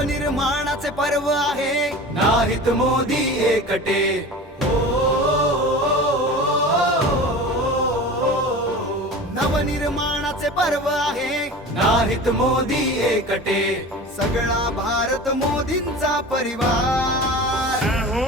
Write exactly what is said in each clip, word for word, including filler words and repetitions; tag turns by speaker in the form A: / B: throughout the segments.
A: नवनिर्माणाचे पर्व आहे, नाहीत मोदी एकटे. नवनिर्माणाचे पर्व आहे, नाहीत मोदी एकटे. सगळा भारत मोदींचा परिवार.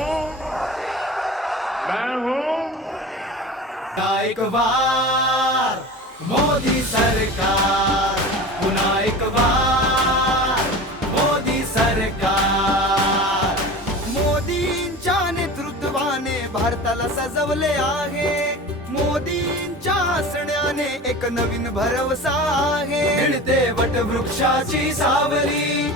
A: एक बार मोदी सरकार, पुन्हा एक बार मोदी सरकार. मोदींच्या नेतृत्वाने भारताला सजवले आहे, मोदींच्या हसण्याने एक नवीन भरवसा आहे. मिळते वटवृक्षाची सावली,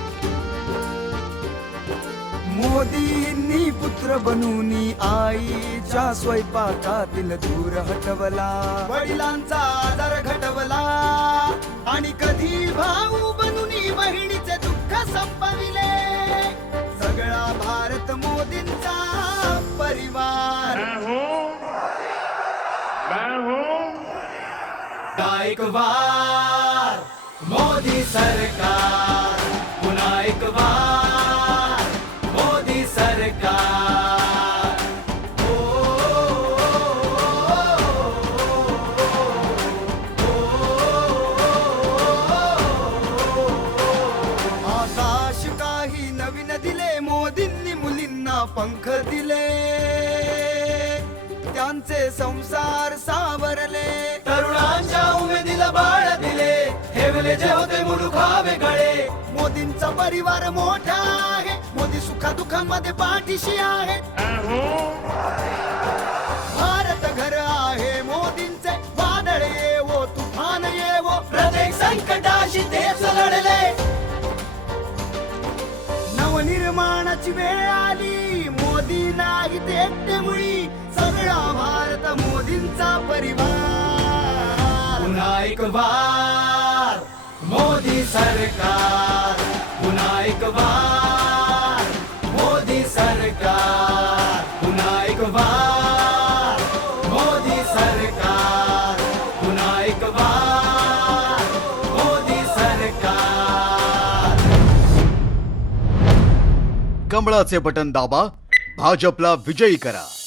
A: मोदींनी पुत्र बनून आईच्या स्वयंपाकातील धूर हटवला, वडिलांचा आदर घटवला आणि कधी भाऊ बनून बहिणीचे दुःख संपविले. सगळा भारत मोदींचा परिवार. एक बार मोदी सरकार, पुन्हा एक बार मोदी सरकार. ओ, आकाश काही नवीन दिले, मोदींनी मुलींना पंख दिले, त्यांचे संसार सावरले. तरुणांच्या उमेदीला बाळ दिले, ठेवले जे होते मुलुखावे गळे. मोदींचा परिवार मोठा आहे, मोदी सुखा दुःखामध्ये पाठीशी आहे. भारत घर आहे मोदींचे, वादळ येवो तुफान येवो, प्रत्येक संकटाशी तेच लढले. नवनिर्माणाची वेळ आली, मोदी नाही ते एकटे मुळी. सगळा भारत मोदींचा परिवार. पुन्हा एक बार मोदी सरकार, पुन्हा एक बार मोदी सरकार. पुन्हा एक बार मोदी सरकार, पुन्हा एक बार मोदी सरकार.
B: कमळाचे बटन दाबा, भाजपला विजयी करा.